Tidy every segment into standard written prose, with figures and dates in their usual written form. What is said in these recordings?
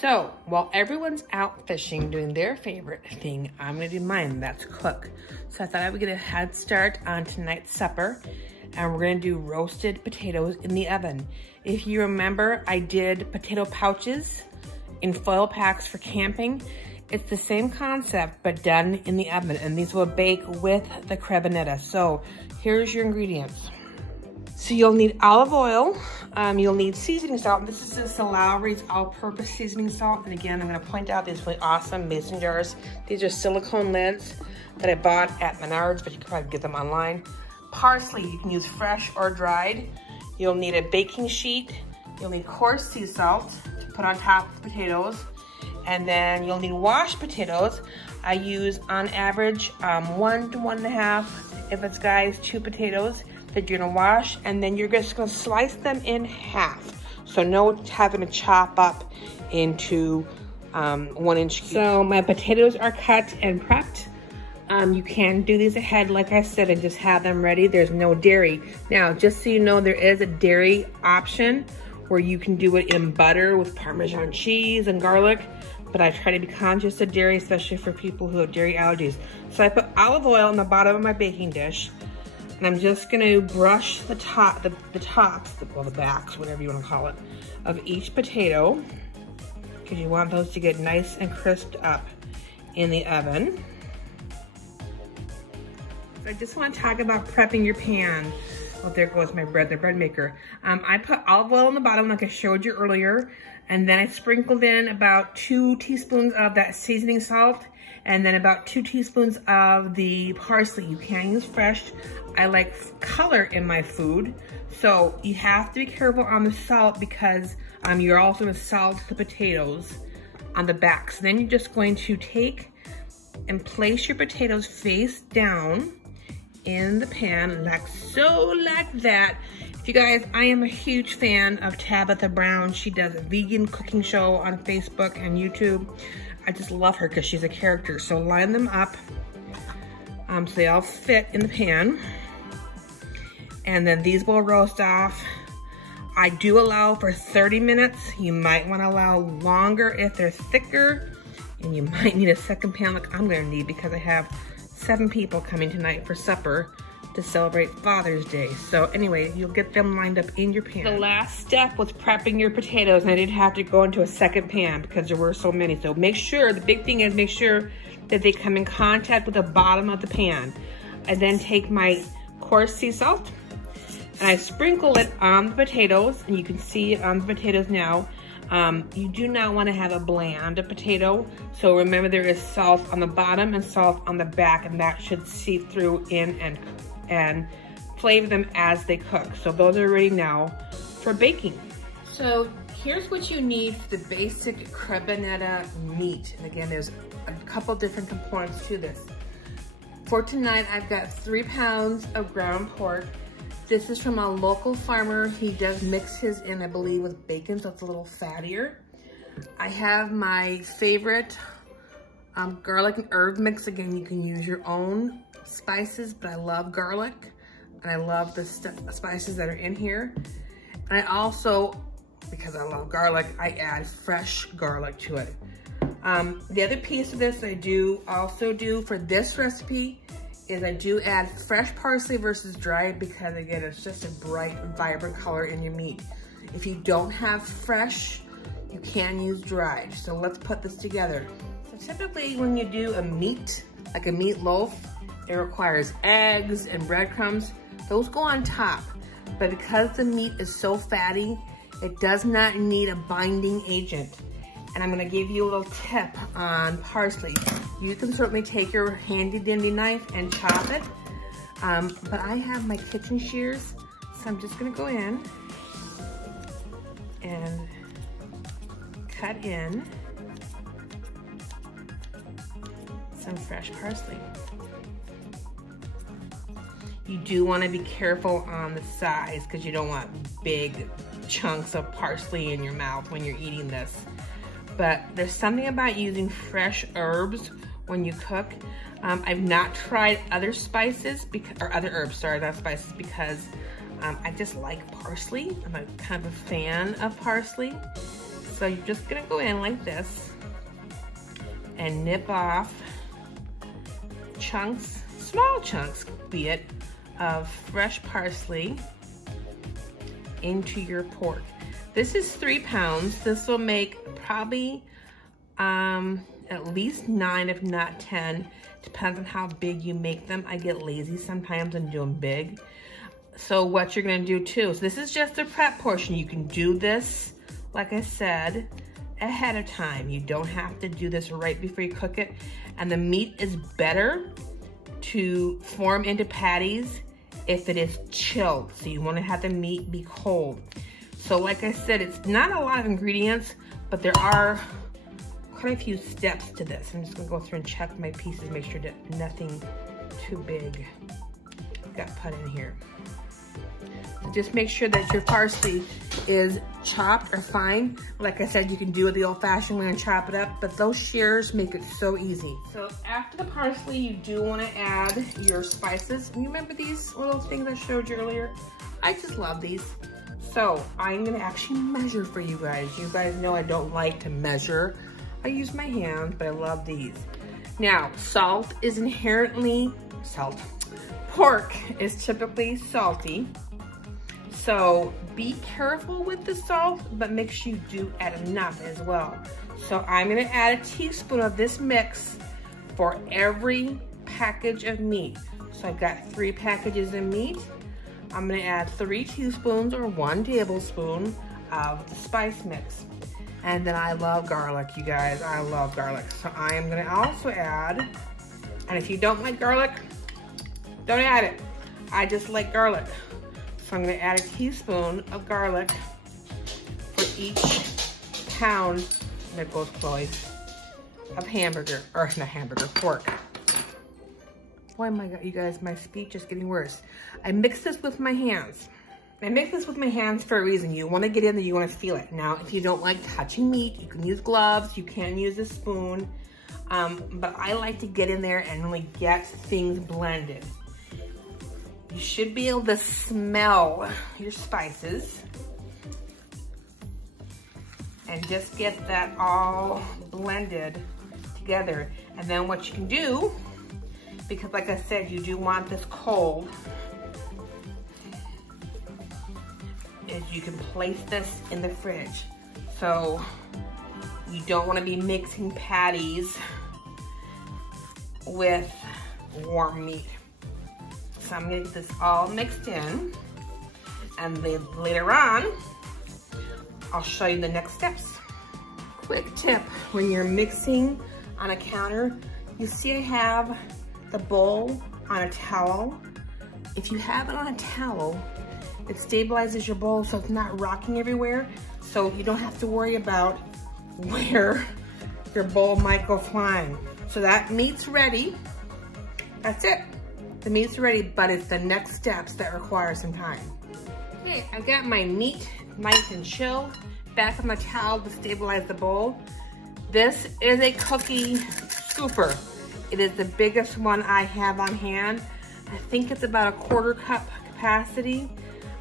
So, while everyone's out fishing, doing their favorite thing, I'm gonna do mine, that's cook. So I thought I would get a head start on tonight's supper, and we're gonna do roasted potatoes in the oven. If you remember, I did potato pouches in foil packs for camping. It's the same concept, but done in the oven, and these will bake with the Krebenette. So here's your ingredients. So you'll need olive oil, you'll need seasoning salt. This is just Lowry's all-purpose seasoning salt. And again, I'm gonna point out these really awesome mason jars. These are silicone lids that I bought at Menards, but you can probably get them online. Parsley, you can use fresh or dried. You'll need a baking sheet. You'll need coarse sea salt to put on top of the potatoes. And then you'll need washed potatoes. I use on average 1 to 1.5, if it's guys, 2 potatoes that you're gonna wash, and then you're just gonna slice them in half. So no having to chop up into 1-inch cubes. So my potatoes are cut and prepped. You can do these ahead, like I said, and just have them ready. There's no dairy. Now, just so you know, there is a dairy option where you can do it in butter with Parmesan cheese and garlic, but I try to be conscious of dairy, especially for people who have dairy allergies. So I put olive oil on the bottom of my baking dish, and I'm just gonna brush the tops, well, the backs, whatever you wanna call it, of each potato, because you want those to get nice and crisped up in the oven. So I just wanna talk about prepping your pan. Oh, there goes my bread, the bread maker. I put olive oil on the bottom like I showed you earlier, and then I sprinkled in about 2 teaspoons of that seasoning salt, and then about 2 teaspoons of the parsley. You can use fresh. I like color in my food, so you have to be careful on the salt because you're also gonna salt the potatoes on the back. So then you're just going to take and place your potatoes face down in the pan, like so, like that. If you guys, I am a huge fan of Tabitha Brown. She does a vegan cooking show on Facebook and YouTube. I just love her because she's a character. So line them up so they all fit in the pan. And then these will roast off. I do allow for 30 minutes. You might want to allow longer if they're thicker, and you might need a second pan like I'm gonna need because I have 7 people coming tonight for supper to celebrate Father's Day. So anyway, you'll get them lined up in your pan. The last step was prepping your potatoes, and I didn't have to go into a second pan because there were so many. So make sure, the big thing is make sure that they come in contact with the bottom of the pan. I then take my coarse sea salt and I sprinkle it on the potatoes, and you can see it on the potatoes now. You do not want to have a bland potato, so remember there is salt on the bottom and salt on the back, and that should seep through in and flavor them as they cook. So those are ready now for baking. So here's what you need for the basic Krebenette meat. And again, there's a couple different components to this. For tonight, I've got 3 pounds of ground pork. This is from a local farmer. He does mix his in, I believe, with bacon, so it's a little fattier. I have my favorite garlic and herb mix. Again, you can use your own spices, but I love garlic, and I love the spices that are in here. And I also, because I love garlic, I add fresh garlic to it. The other piece of this I also do for this recipe is I do add fresh parsley versus dried, because again, it's just a bright, vibrant color in your meat. If you don't have fresh, you can use dried. So let's put this together. So typically when you do a meat, like a meatloaf, it requires eggs and breadcrumbs. Those go on top, but because the meat is so fatty, it does not need a binding agent. And I'm gonna give you a little tip on parsley. You can certainly take your handy dandy knife and chop it, but I have my kitchen shears, so I'm just gonna go in and cut in some fresh parsley. You do want to be careful on the size because you don't want big chunks of parsley in your mouth when you're eating this. But there's something about using fresh herbs when you cook. I've not tried other spices, or other herbs, sorry, not spices, because I just like parsley. I'm a kind of a fan of parsley. So you're just gonna go in like this and nip off chunks, small chunks, be it, of fresh parsley into your pork. This is 3 pounds. This will make probably at least 9, if not 10. Depends on how big you make them. I get lazy sometimes and do them big. So what you're gonna do too, so this is just the prep portion. You can do this, like I said, ahead of time. You don't have to do this right before you cook it. And the meat is better to form into patties if it is chilled. So you wanna have the meat be cold. So like I said, it's not a lot of ingredients, but there are quite a few steps to this. I'm just gonna go through and check my pieces, make sure that nothing too big got put in here. So just make sure that your parsley is chopped or fine. Like I said, you can do it the old-fashioned way and chop it up, but those shears make it so easy. So after the parsley, you do wanna add your spices. You remember these little things I showed you earlier? I just love these. So I'm gonna actually measure for you guys. You guys know I don't like to measure. I use my hands, but I love these. Now, salt is inherently salt. Pork is typically salty. So be careful with the salt, but make sure you do add enough as well. So I'm gonna add a teaspoon of this mix for every package of meat. So I've got 3 packages of meat. I'm gonna add 3 teaspoons or 1 tablespoon of the spice mix. And then I love garlic, you guys, I love garlic. So I am gonna also add, and if you don't like garlic, don't add it. I just like garlic. So I'm gonna add a teaspoon of garlic for each pound, there goes Chloe, of hamburger, or not hamburger, pork. Boy, my God, you guys, my speech is getting worse. I mix this with my hands. I make this with my hands for a reason. You wanna get in there, you wanna feel it. Now, if you don't like touching meat, you can use gloves, you can use a spoon, but I like to get in there and really get things blended. You should be able to smell your spices and just get that all blended together. And then what you can do, because like I said, you do want this cold, is you can place this in the fridge. So you don't want to be mixing patties with warm meat. So I'm gonna get this all mixed in, and then later on, I'll show you the next steps. Quick tip, when you're mixing on a counter, you see I have the bowl on a towel. If you have it on a towel, it stabilizes your bowl so it's not rocking everywhere, so you don't have to worry about where your bowl might go flying. So that meat's ready. That's it. The meat's ready, but it's the next steps that require some time. Okay, I've got my meat nice and chilled, back on my towel to stabilize the bowl. This is a cookie scooper. It is the biggest one I have on hand. I think it's about a 1/4 cup capacity.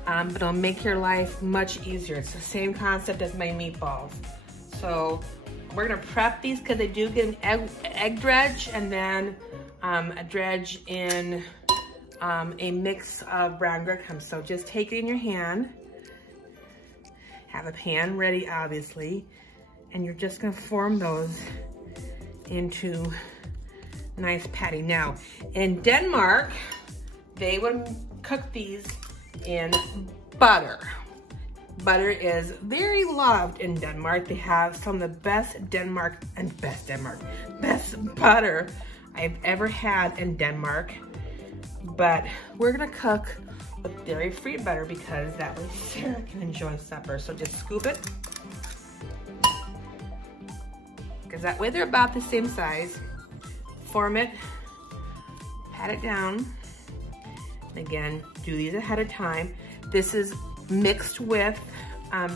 But it'll make your life much easier. It's the same concept as my meatballs. So we're gonna prep these because they do get an egg dredge, and then a dredge in a mix of brown breadcrumbs. So just take it in your hand, have a pan ready obviously, and you're just gonna form those into nice patty. Now in Denmark, they would cook these in butter. Butter is very loved in Denmark. They have some of the best best butter I've ever had in Denmark. But we're gonna cook with dairy-free butter because that way Sarah can enjoy supper. So just scoop it, because that way they're about the same size. Form it, pat it down. Again, do these ahead of time. This is mixed with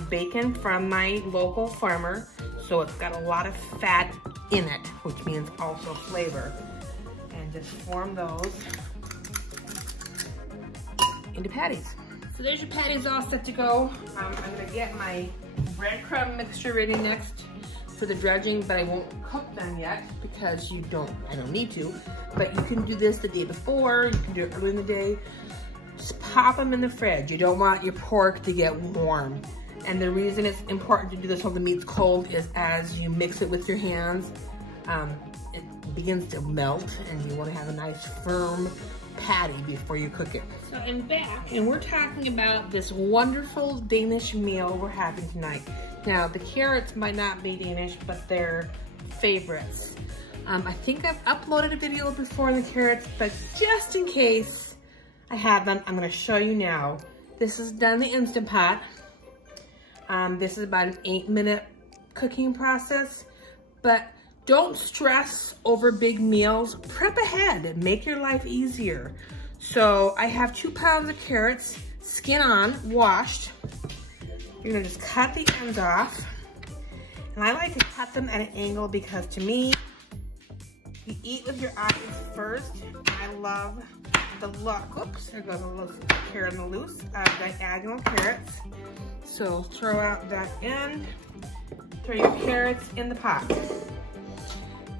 bacon from my local farmer, so it's got a lot of fat in it, which means also flavor. And just form those into patties. So there's your patties all set to go. I'm gonna get my breadcrumb mixture ready next for the dredging, but I won't cook them yet because I don't need to. But you can do this the day before, you can do it early in the day. Just pop them in the fridge. You don't want your pork to get warm. And the reason it's important to do this while the meat's cold is as you mix it with your hands, it begins to melt and you want to have a nice firm patty before you cook it. So I'm back and we're talking about this wonderful Danish meal we're having tonight. Now the carrots might not be Danish, but they're favorites. I think I've uploaded a video before on the carrots, but just in case I haven't, I'm gonna show you now. This is done in the Instant Pot. This is about an 8-minute cooking process, but don't stress over big meals. Prep ahead and make your life easier. So I have 2 pounds of carrots, skin on, washed. You're gonna just cut the ends off. And I like to cut them at an angle because to me, you eat with your eyes first. I love the look, oops, there goes a little carrot on the loose, diagonal carrots. So throw out that end, throw your carrots in the pot.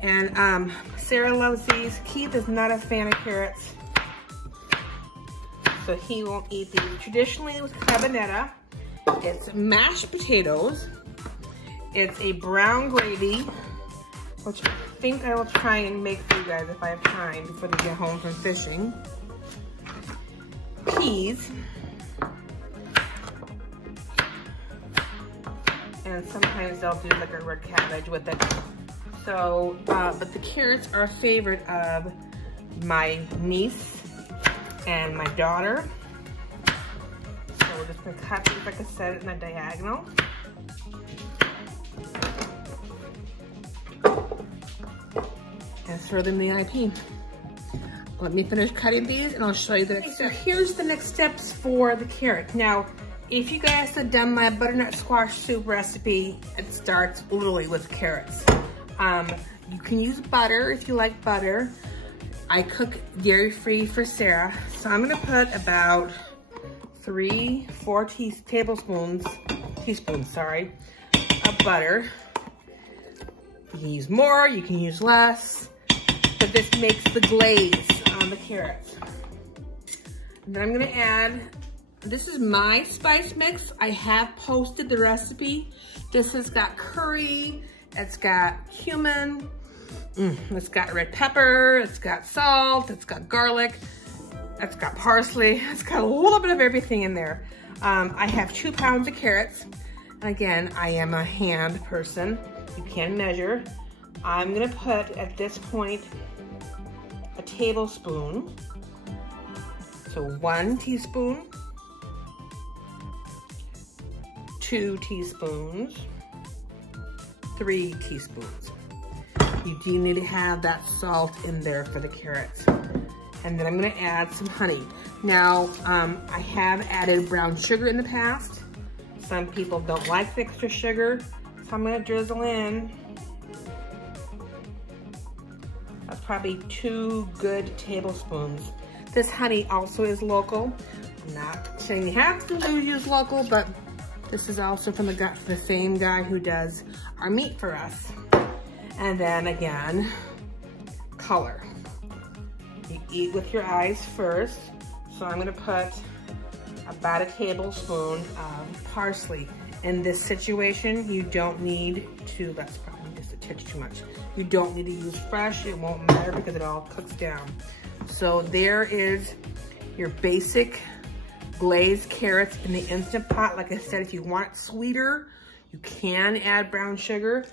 And Sarah loves these. Keith is not a fan of carrots, so he won't eat these. Traditionally with Krebenette, it's mashed potatoes, it's a brown gravy, which I think I will try and make for you guys if I have time before they get home from fishing. Peas, and sometimes they'll do like a red cabbage with it. So, but the carrots are a favorite of my niece and my daughter. So we're just gonna cut these, like I said, in a diagonal. And throw them in the IP. Let me finish cutting these and I'll show you the next steps. So here's the next steps for the carrot. Now, if you guys have done my butternut squash soup recipe, it starts literally with carrots. You can use butter if you like butter. I cook dairy-free for Sarah. So I'm gonna put about 3-4 teaspoons of butter. You can use more, you can use less, but this makes the glaze on the carrots. And then I'm gonna add, this is my spice mix. I have posted the recipe. This has got curry, it's got cumin, it's got red pepper, it's got salt, it's got garlic, it's got parsley, it's got a little bit of everything in there. I have 2 pounds of carrots. And again, I am a hand person. You can measure. I'm gonna put, at this point, a tablespoon. So 1 teaspoon, 2 teaspoons, 3 teaspoons. You do need to have that salt in there for the carrots. And then I'm gonna add some honey. Now, I have added brown sugar in the past. Some people don't like the extra sugar, so I'm gonna drizzle in. That's probably 2 good tablespoons. This honey also is local. I'm not saying you have to use local, but this is also from the same guy who does our meat for us. And then again, color. You eat with your eyes first. So I'm gonna put about a tablespoon of parsley. In this situation, you don't need to, that's probably just a touch too much. You don't need to use fresh, it won't matter because it all cooks down. So there is your basic glazed carrots in the Instant Pot. Like I said, if you want it sweeter, you can add brown sugar.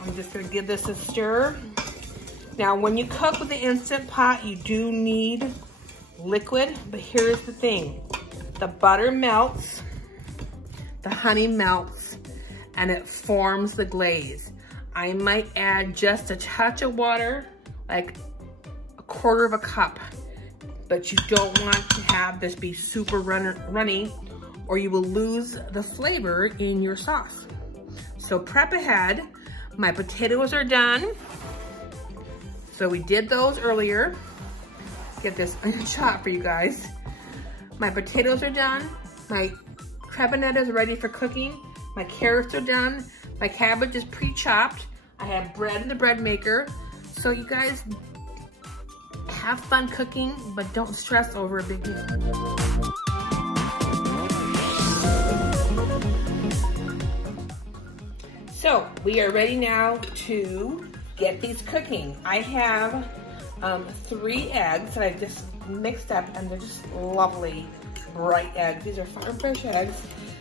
I'm just gonna give this a stir. Now, when you cook with the Instant Pot, you do need liquid, but here's the thing. The butter melts, the honey melts, and it forms the glaze. I might add just a touch of water, like a 1/4 cup, but you don't want to have this be super runny or you will lose the flavor in your sauce. So prep ahead. My potatoes are done. So we did those earlier. Get this in a shot for you guys. My potatoes are done. My Krebenette is ready for cooking. My carrots are done. My cabbage is pre-chopped. I have bread in the bread maker. So you guys have fun cooking, but don't stress over a big meal. So we are ready now to get these cooking. I have 3 eggs that I just mixed up, and they're just lovely bright eggs. These are farm fresh eggs.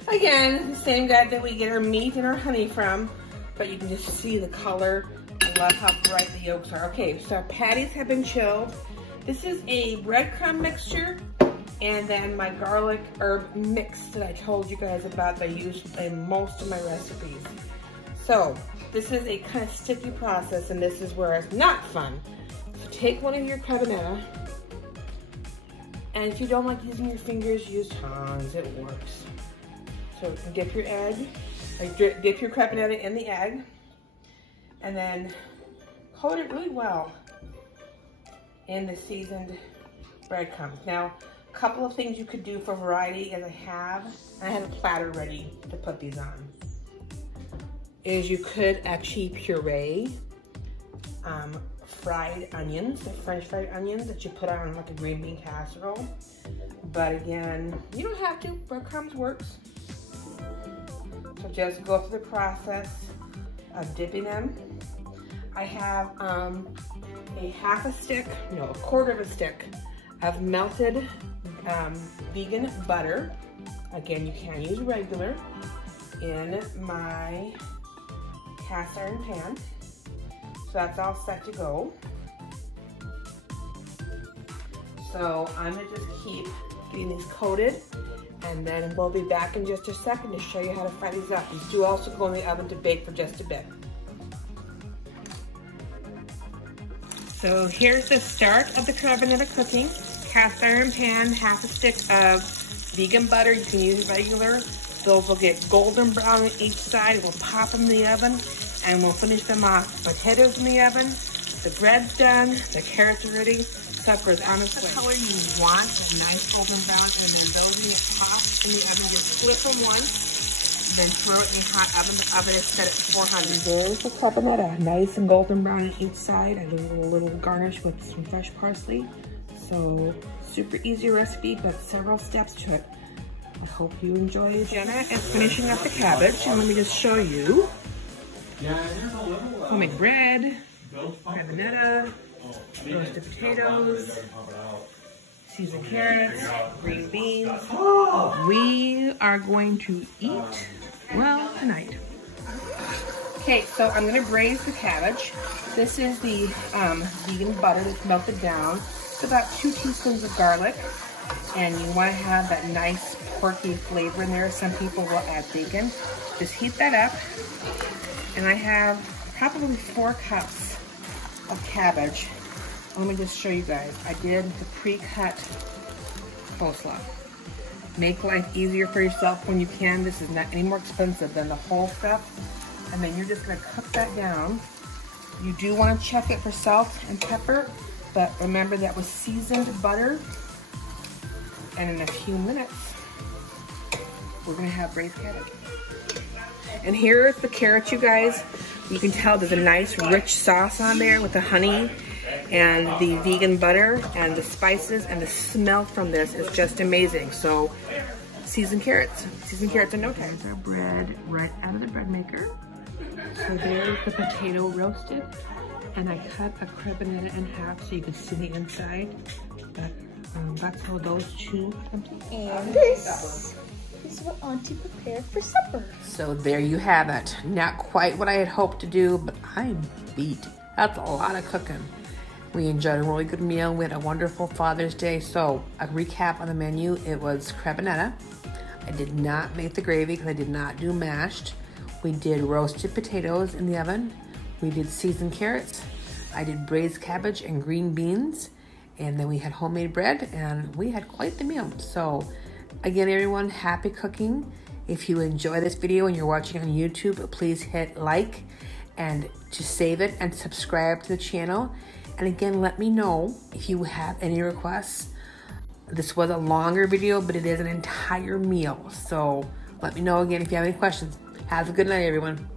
Again, the same guy that we get our meat and our honey from, but you can just see the color. I love how bright the yolks are. Okay, so our patties have been chilled. This is a breadcrumb mixture, and then my garlic herb mix that I told you guys about that I use in most of my recipes. So this is a kind of sticky process, and this is where it's not fun. So take one of your Krebenette, and if you don't like using your fingers, use tongs, it works. So dip your egg, or dip your Krebenette in the egg, and then coat it really well in the seasoned breadcrumbs. Now, a couple of things you could do for variety, as I have a platter ready to put these on, is you could actually puree fried onions, the French fried onions that you put on like a green bean casserole. But again, you don't have to, breadcrumbs works. So just go through the process of dipping them. I have a quarter of a stick of melted vegan butter. Again, you can use regular, in my cast iron pan. So that's all set to go. So I'm gonna just keep getting these coated, and then we'll be back in just a second to show you how to fry these up. These do also go in the oven to bake for just a bit. So here's the start of the Krebenette cooking. Cast iron pan, half a stick of vegan butter. You can use regular. Those will get golden brown on each side. We'll pop them in the oven, and we'll finish them off. Potatoes in the oven, the bread's done, the carrots are ready, supper's on its way. The color you want, a nice golden brown, and then those when you pop in the oven, just flip them once, then throw it in the hot oven. The oven is set at 400. There's the Krebenette, nice and golden brown on each side. I do a little garnish with some fresh parsley. So super easy recipe, but several steps to it. I hope you enjoy it. Jenna is finishing up the cabbage, and let me just show you. Homemade bread, Krebenette, roasted potatoes, seasoned carrots, green beans. We are going to eat well tonight. Okay, so I'm gonna braise the cabbage. This is the vegan butter that's melted down. It's about 2 teaspoons of garlic, and you want to have that nice porky flavor in there. Some people will add bacon. Just heat that up, and I have probably 4 cups of cabbage. Let me just show you guys. I did the pre-cut coleslaw. Make life easier for yourself when you can. This is not any more expensive than the whole stuff. And then you're just gonna cook that down. You do want to check it for salt and pepper, but remember that was seasoned butter. And in a few minutes, we're gonna have braised cabbage. And here's the carrots, you guys. You can tell there's a nice rich sauce on there with the honey and the vegan butter and the spices, and the smell from this is just amazing. So seasoned carrots in no time. There's our bread right out of the bread maker. So there's the potato roasted, and I cut a Krebenette in half so you can see the inside. But that's how those 2 come together. And this is what Auntie prepared for supper. So there you have it. Not quite what I had hoped to do, but I'm beat. That's a lot of cooking. We enjoyed a really good meal. We had a wonderful Father's Day. So a recap on the menu, it was Krebenette. I did not make the gravy because I did not do mashed. We did roasted potatoes in the oven. We did seasoned carrots. I did braised cabbage and green beans. And then we had homemade bread, and we had quite the meal. So again, everyone, happy cooking. If you enjoy this video and you're watching on YouTube, please hit like and to save it and subscribe to the channel. And again, let me know if you have any requests This was a longer video, but it is an entire meal. So let me know again if you have any questions. Have a good night, everyone.